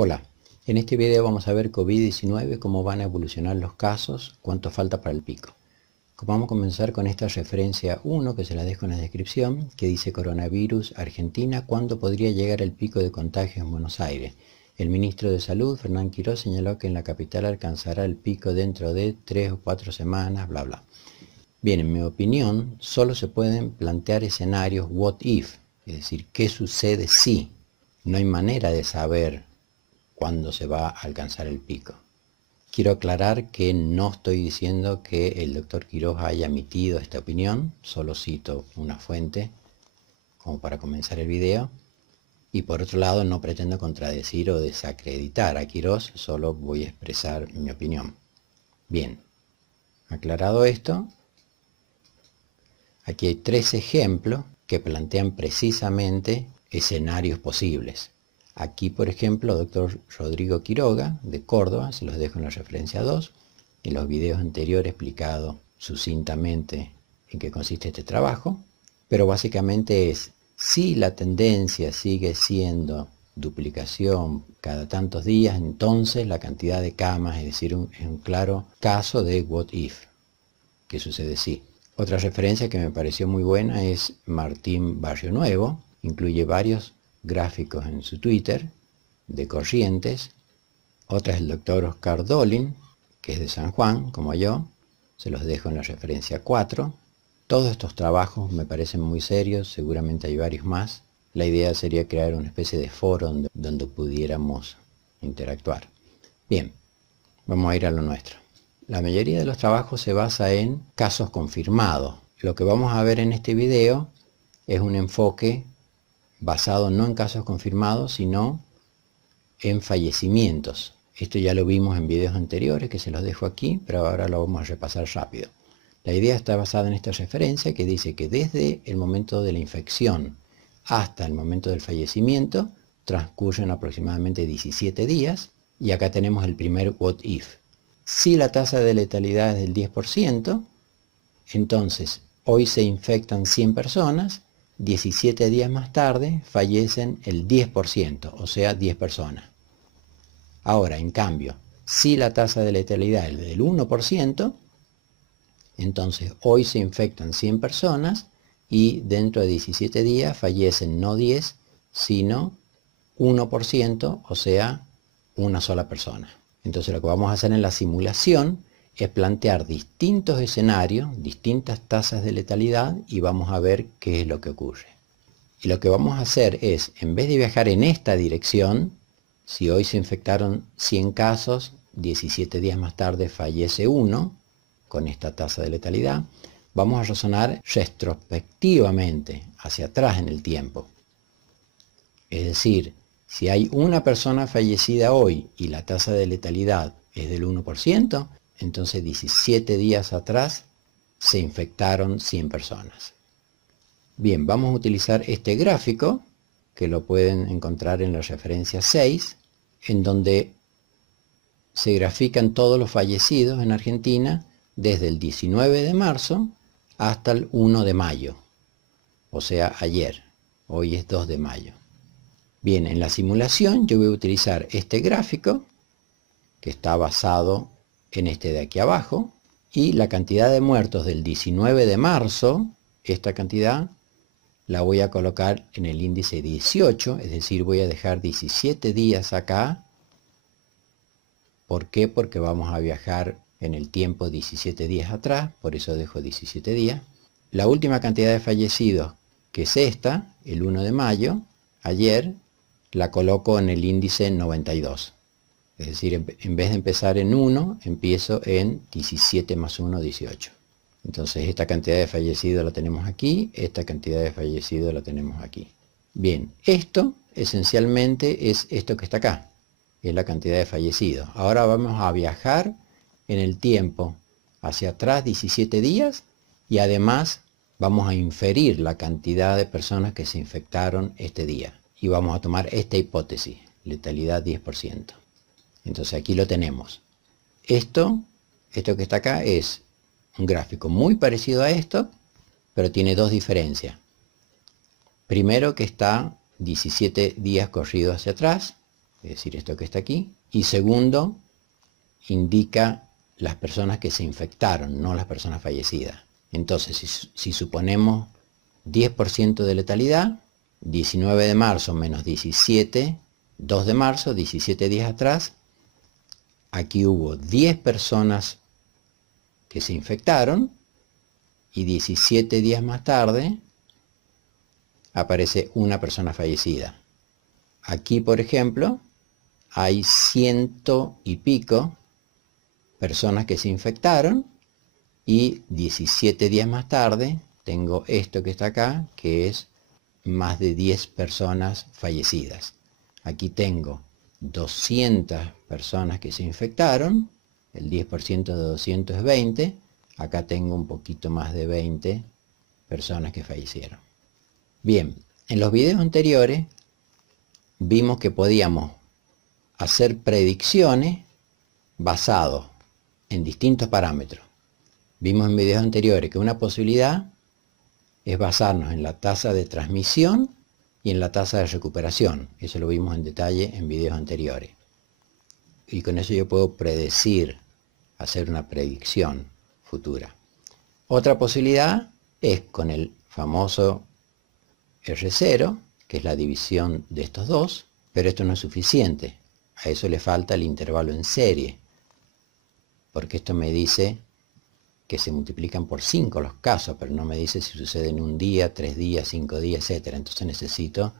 Hola, en este video vamos a ver COVID-19, cómo van a evolucionar los casos, cuánto falta para el pico. Vamos a comenzar con esta referencia 1, que se la dejo en la descripción, que dice coronavirus Argentina, ¿cuándo podría llegar el pico de contagios en Buenos Aires? El ministro de Salud, Fernán Quirós, señaló que en la capital alcanzará el pico dentro de 3 o 4 semanas, bla bla. Bien, en mi opinión, solo se pueden plantear escenarios what if, es decir, ¿qué sucede si? No hay manera de saber cuándo se va a alcanzar el pico. Quiero aclarar que no estoy diciendo que el doctor Quirós haya emitido esta opinión, solo cito una fuente como para comenzar el video. Y por otro lado, no pretendo contradecir o desacreditar a Quirós, solo voy a expresar mi opinión. Bien, aclarado esto, aquí hay 3 ejemplos que plantean precisamente escenarios posibles. Aquí, por ejemplo, doctor Rodrigo Quiroga, de Córdoba, se los dejo en la referencia 2. En los videos anteriores he explicado sucintamente en qué consiste este trabajo, pero básicamente es, si la tendencia sigue siendo duplicación cada tantos días, entonces la cantidad de camas, es decir, es un claro caso de what if, que sucede si. Otra referencia que me pareció muy buena es Martín Barrio Nuevo, incluye varios gráficos en su Twitter de Corrientes. Otra es el doctor Oscar Dolin, que es de San Juan, como yo, se los dejo en la referencia 4. Todos estos trabajos me parecen muy serios, seguramente hay varios más. La idea sería crear una especie de foro donde pudiéramos interactuar. Bien, vamos a ir a lo nuestro. La mayoría de los trabajos se basa en casos confirmados. Lo que vamos a ver en este video es un enfoque basado no en casos confirmados, sino en fallecimientos. Esto ya lo vimos en videos anteriores, que se los dejo aquí, pero ahora lo vamos a repasar rápido. La idea está basada en esta referencia que dice que desde el momento de la infección hasta el momento del fallecimiento transcurren aproximadamente 17 días, y acá tenemos el primer what if. Si la tasa de letalidad es del 10%, entonces hoy se infectan 100 personas, 17 días más tarde fallecen el 10%, o sea 10 personas. Ahora, en cambio, si la tasa de letalidad es del 1%, entonces hoy se infectan 100 personas y dentro de 17 días fallecen no 10, sino 1%, o sea, una sola persona. Entonces lo que vamos a hacer en la simulación es plantear distintos escenarios, distintas tasas de letalidad, y vamos a ver qué es lo que ocurre. Y lo que vamos a hacer es, en vez de viajar en esta dirección, si hoy se infectaron 100 casos, 17 días más tarde fallece uno, con esta tasa de letalidad, vamos a razonar retrospectivamente, hacia atrás en el tiempo. Es decir, si hay una persona fallecida hoy y la tasa de letalidad es del 1%, entonces 17 días atrás se infectaron 100 personas. Bien, vamos a utilizar este gráfico, que lo pueden encontrar en la referencia 6, en donde se grafican todos los fallecidos en Argentina desde el 19 de marzo hasta el 1 de mayo, o sea, ayer. Hoy es 2 de mayo. Bien, en la simulación yo voy a utilizar este gráfico, que está basado en este de aquí abajo, y la cantidad de muertos del 19 de marzo, esta cantidad, la voy a colocar en el índice 18, es decir, voy a dejar 17 días acá. ¿Por qué? Porque vamos a viajar en el tiempo 17 días atrás, por eso dejo 17 días. La última cantidad de fallecidos, que es esta, el 1 de mayo, ayer, la coloco en el índice 92. Es decir, en vez de empezar en 1, empiezo en 17 más 1, 18. Entonces esta cantidad de fallecidos la tenemos aquí, esta cantidad de fallecidos la tenemos aquí. Bien, esto esencialmente es esto que está acá, es la cantidad de fallecidos. Ahora vamos a viajar en el tiempo hacia atrás 17 días y además vamos a inferir la cantidad de personas que se infectaron este día. Y vamos a tomar esta hipótesis, letalidad 10%. Entonces aquí lo tenemos. Esto que está acá es un gráfico muy parecido a esto, pero tiene dos diferencias. Primero, que está 17 días corridos hacia atrás, es decir, esto que está aquí. Y segundo, indica las personas que se infectaron, no las personas fallecidas. Entonces, si suponemos 10% de letalidad, 19 de marzo menos 17, 2 de marzo, 17 días atrás, aquí hubo 10 personas que se infectaron y 17 días más tarde aparece una persona fallecida. Aquí, por ejemplo, hay 100 y pico personas que se infectaron y 17 días más tarde tengo esto que está acá, que es más de 10 personas fallecidas. Aquí tengo 200 personas que se infectaron, el 10% de 200 es 20, acá tengo un poquito más de 20 personas que fallecieron. Bien, en los videos anteriores vimos que podíamos hacer predicciones basados en distintos parámetros. Vimos en videos anteriores que una posibilidad es basarnos en la tasa de transmisión y en la tasa de recuperación. Eso lo vimos en detalle en videos anteriores. Y con eso yo puedo predecir, hacer una predicción futura. Otra posibilidad es con el famoso R0, que es la división de estos dos, pero esto no es suficiente. A eso le falta el intervalo en serie, porque esto me dice que se multiplican por 5 los casos, pero no me dice si sucede en un día, 3 días, 5 días, etc. Entonces necesito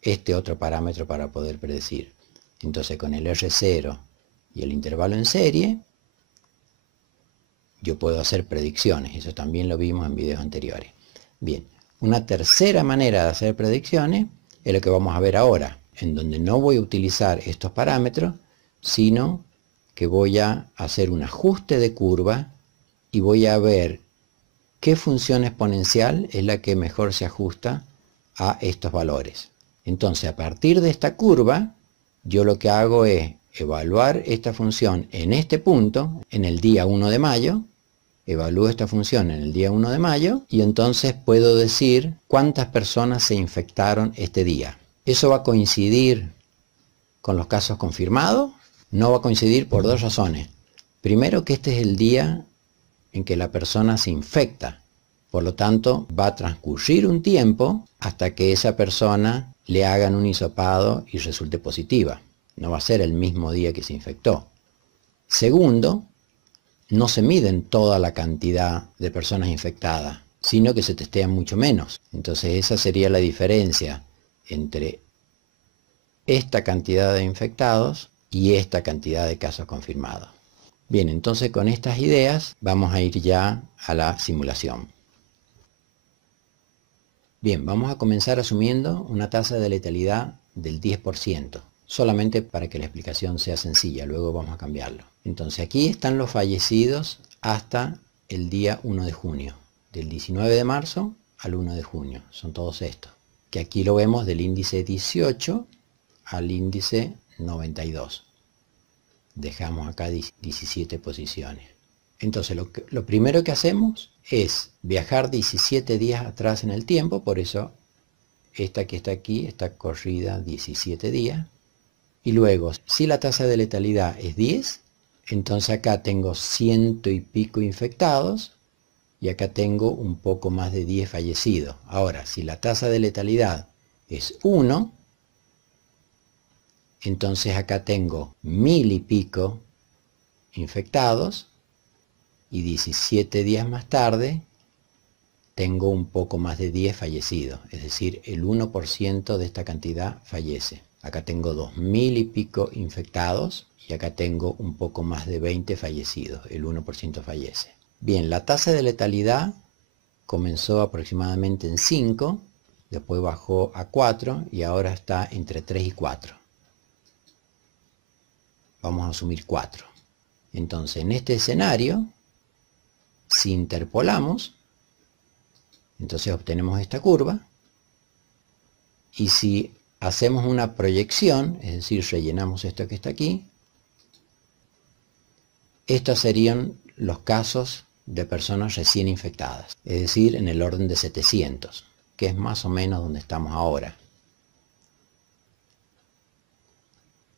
este otro parámetro para poder predecir. Entonces con el R0 y el intervalo en serie, yo puedo hacer predicciones. Eso también lo vimos en videos anteriores. Bien, una tercera manera de hacer predicciones es lo que vamos a ver ahora, en donde no voy a utilizar estos parámetros, sino que voy a hacer un ajuste de curva y voy a ver qué función exponencial es la que mejor se ajusta a estos valores. Entonces, a partir de esta curva, yo lo que hago es evaluar esta función en este punto, en el día 1 de mayo, evalúo esta función en el día 1 de mayo y entonces puedo decir cuántas personas se infectaron este día. ¿Eso va a coincidir con los casos confirmados? No va a coincidir por dos razones. Primero, que este es el día en que la persona se infecta. Por lo tanto, va a transcurrir un tiempo hasta que esa persona le hagan un hisopado y resulte positiva. No va a ser el mismo día que se infectó. Segundo, no se miden toda la cantidad de personas infectadas, sino que se testean mucho menos. Entonces esa sería la diferencia entre esta cantidad de infectados y esta cantidad de casos confirmados. Bien, entonces con estas ideas vamos a ir ya a la simulación. Bien, vamos a comenzar asumiendo una tasa de letalidad del 10%, solamente para que la explicación sea sencilla, luego vamos a cambiarlo. Entonces aquí están los fallecidos hasta el día 1 de junio, del 19 de marzo al 1 de junio, son todos estos, que aquí lo vemos del índice 18 al índice 92. Dejamos acá 17 posiciones. Entonces lo primero que hacemos es viajar 17 días atrás en el tiempo, por eso esta que está aquí está corrida 17 días. Y luego, si la tasa de letalidad es 10, entonces acá tengo 100 y pico infectados y acá tengo un poco más de 10 fallecidos. Ahora, si la tasa de letalidad es 1, entonces acá tengo 1000 y pico infectados y 17 días más tarde tengo un poco más de 10 fallecidos, es decir, el 1% de esta cantidad fallece. Acá tengo 2000 y pico infectados y acá tengo un poco más de 20 fallecidos, el 1% fallece. Bien, la tasa de letalidad comenzó aproximadamente en 5, después bajó a 4 y ahora está entre 3 y 4. Vamos a asumir 4. Entonces, en este escenario, si interpolamos, entonces obtenemos esta curva. Y si hacemos una proyección, es decir, rellenamos esto que está aquí, estos serían los casos de personas recién infectadas, es decir, en el orden de 700, que es más o menos donde estamos ahora.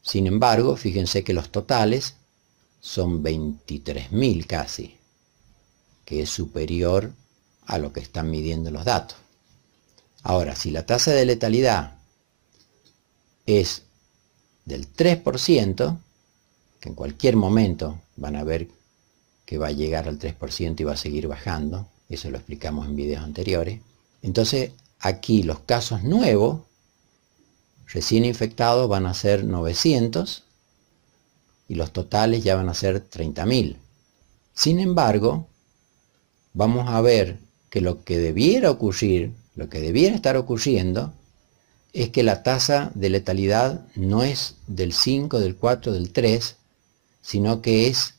Sin embargo, fíjense que los totales son 23.000 casi, que es superior a lo que están midiendo los datos. Ahora, si la tasa de letalidad es del 3%, que en cualquier momento van a ver que va a llegar al 3% y va a seguir bajando, eso lo explicamos en videos anteriores, entonces aquí los casos nuevos, recién infectados, van a ser 900 y los totales ya van a ser 30.000. Sin embargo, vamos a ver que lo que debiera ocurrir, lo que debiera estar ocurriendo, es que la tasa de letalidad no es del 5, del 4, del 3, sino que es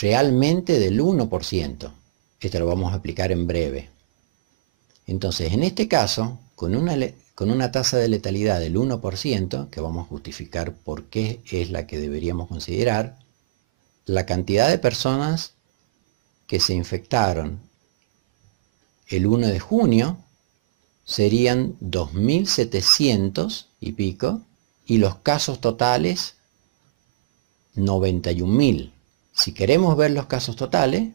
realmente del 1%. Esto lo vamos a explicar en breve. Entonces, en este caso, con una tasa de letalidad del 1%, que vamos a justificar por qué es la que deberíamos considerar, la cantidad de personas que se infectaron el 1 de junio serían 2.700 y pico, y los casos totales 91.000. Si queremos ver los casos totales,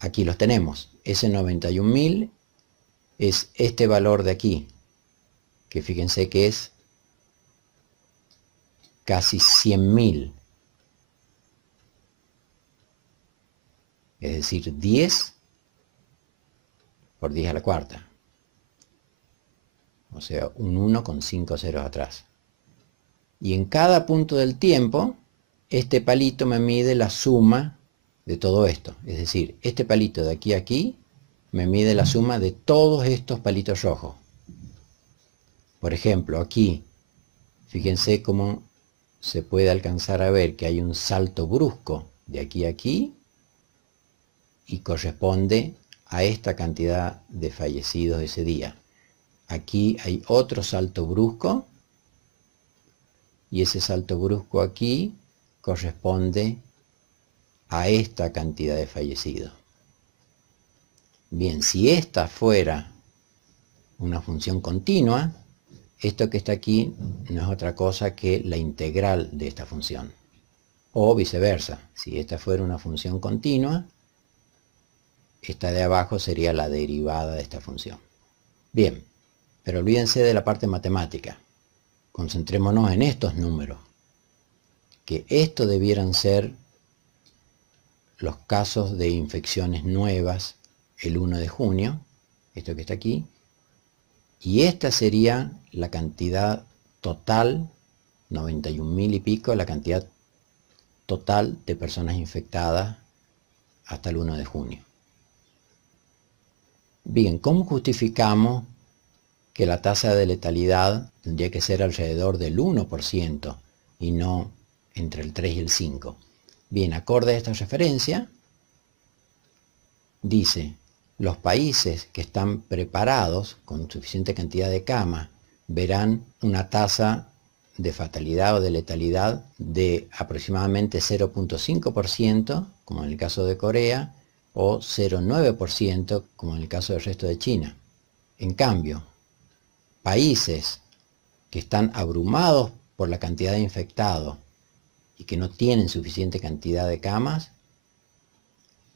aquí los tenemos. Ese 91.000 es este valor de aquí, que fíjense que es casi 100.000. Es decir, 10 por 10 a la cuarta. O sea, un 1 con 5 ceros atrás. Y en cada punto del tiempo, este palito me mide la suma de todo esto. Es decir, este palito de aquí a aquí me mide la suma de todos estos palitos rojos. Por ejemplo, aquí, fíjense cómo se puede alcanzar a ver que hay un salto brusco de aquí a aquí y corresponde a esta cantidad de fallecidos ese día. Aquí hay otro salto brusco y ese salto brusco aquí corresponde a esta cantidad de fallecidos. Bien, si esta fuera una función continua, esto que está aquí no es otra cosa que la integral de esta función. O viceversa, si esta fuera una función continua, esta de abajo sería la derivada de esta función. Bien, pero olvídense de la parte matemática. Concentrémonos en estos números. Que estos debieran ser los casos de infecciones nuevas el 1 de junio, esto que está aquí, y esta sería la cantidad total, 91.000 y pico, la cantidad total de personas infectadas hasta el 1 de junio. Bien, ¿cómo justificamos que la tasa de letalidad tendría que ser alrededor del 1% y no entre el 3 y el 5? Bien, acorde a esta referencia, dice, los países que están preparados con suficiente cantidad de camas verán una tasa de fatalidad o de letalidad de aproximadamente 0.5%, como en el caso de Corea, o 0.9%, como en el caso del resto de China. En cambio, países que están abrumados por la cantidad de infectados y que no tienen suficiente cantidad de camas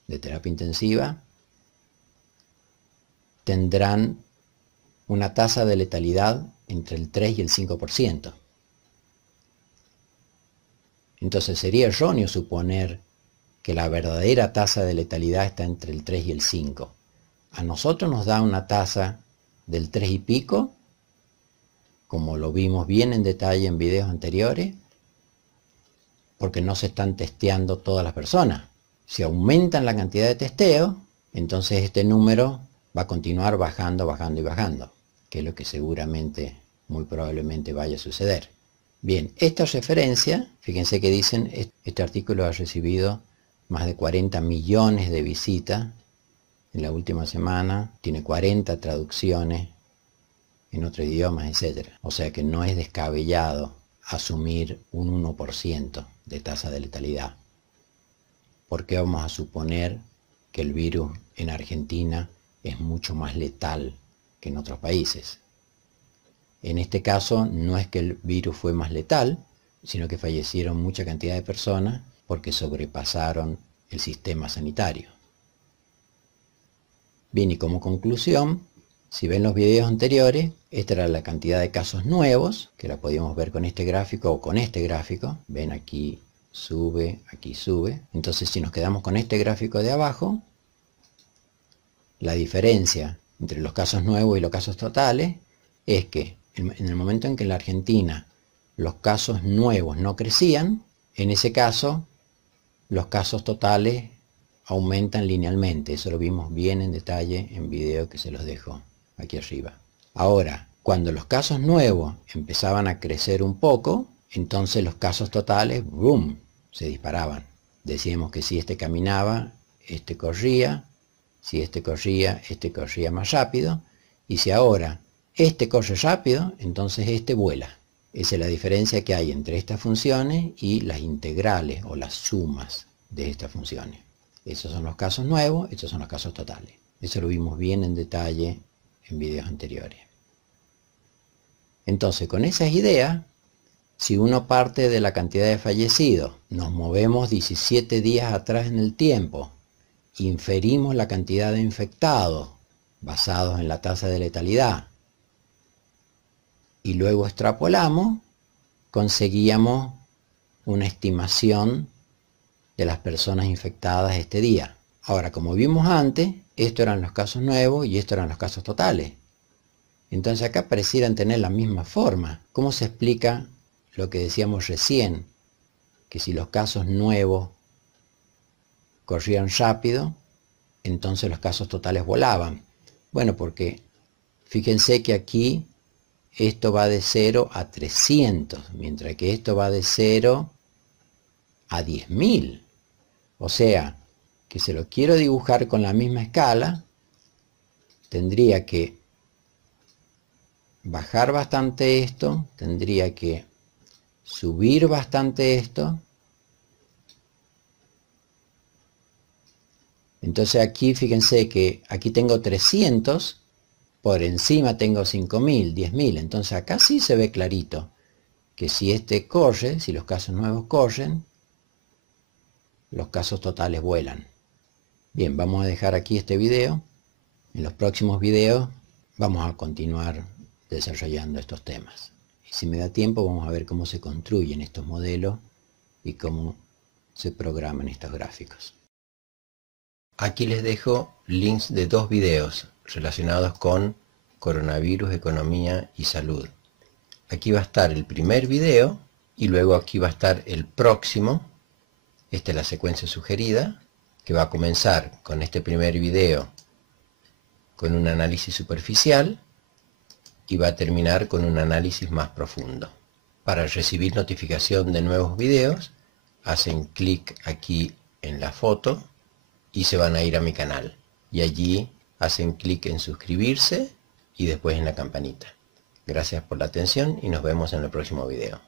de terapia intensiva, tendrán una tasa de letalidad entre el 3 y el 5%. Entonces sería erróneo suponer que la verdadera tasa de letalidad está entre el 3 y el 5. A nosotros nos da una tasa del 3 y pico, como lo vimos bien en detalle en videos anteriores, porque no se están testeando todas las personas. Si aumentan la cantidad de testeo, entonces este número va a continuar bajando, bajando y bajando, que es lo que seguramente, muy probablemente vaya a suceder. Bien, esta referencia, fíjense que dicen, este artículo ha recibido más de 40 millones de visitas en la última semana, tiene 40 traducciones en otros idiomas, etc. O sea que no es descabellado asumir un 1% de tasa de letalidad. ¿Por qué vamos a suponer que el virus en Argentina es mucho más letal que en otros países. En este caso no es que el virus fue más letal, sino que fallecieron mucha cantidad de personas porque sobrepasaron el sistema sanitario. Bien, y como conclusión, si ven los videos anteriores, esta era la cantidad de casos nuevos, que la podíamos ver con este gráfico o con este gráfico. Ven, aquí sube, aquí sube. Entonces, si nos quedamos con este gráfico de abajo, la diferencia entre los casos nuevos y los casos totales es que en el momento en que en la Argentina los casos nuevos no crecían, en ese caso los casos totales aumentan linealmente. Eso lo vimos bien en detalle en video que se los dejo aquí arriba. Ahora, cuando los casos nuevos empezaban a crecer un poco, entonces los casos totales, ¡boom!, se disparaban. Decíamos que si este caminaba, este corría, si este corría más rápido, y si ahora este corre rápido, entonces este vuela. Esa es la diferencia que hay entre estas funciones y las integrales o las sumas de estas funciones. Esos son los casos nuevos, estos son los casos totales. Eso lo vimos bien en detalle en videos anteriores. Entonces, con esas ideas, si uno parte de la cantidad de fallecidos, nos movemos 17 días atrás en el tiempo, inferimos la cantidad de infectados basados en la tasa de letalidad, y luego extrapolamos, conseguíamos una estimación de las personas infectadas este día. Ahora, como vimos antes, estos eran los casos nuevos y estos eran los casos totales. Entonces acá parecieran tener la misma forma. ¿Cómo se explica lo que decíamos recién? Que si los casos nuevos corrían rápido, entonces los casos totales volaban. Bueno, porque fíjense que aquí esto va de 0 a 300, mientras que esto va de 0 a 10.000. O sea, que si lo quiero dibujar con la misma escala, tendría que bajar bastante esto, tendría que subir bastante esto. Entonces aquí fíjense que aquí tengo 300, por encima tengo 5.000, 10.000. Entonces acá sí se ve clarito que si este corre, si los casos nuevos corren, los casos totales vuelan. Bien, vamos a dejar aquí este video. En los próximos videos vamos a continuar desarrollando estos temas. Y si me da tiempo vamos a ver cómo se construyen estos modelos y cómo se programan estos gráficos. Aquí les dejo links de 2 videos relacionados con coronavirus, economía y salud. Aquí va a estar el primer video y luego aquí va a estar el próximo. Esta es la secuencia sugerida, que va a comenzar con este primer video con un análisis superficial y va a terminar con un análisis más profundo. Para recibir notificación de nuevos videos, hacen clic aquí en la foto y se van a ir a mi canal. Y allí hacen clic en suscribirse y después en la campanita. Gracias por la atención y nos vemos en el próximo video.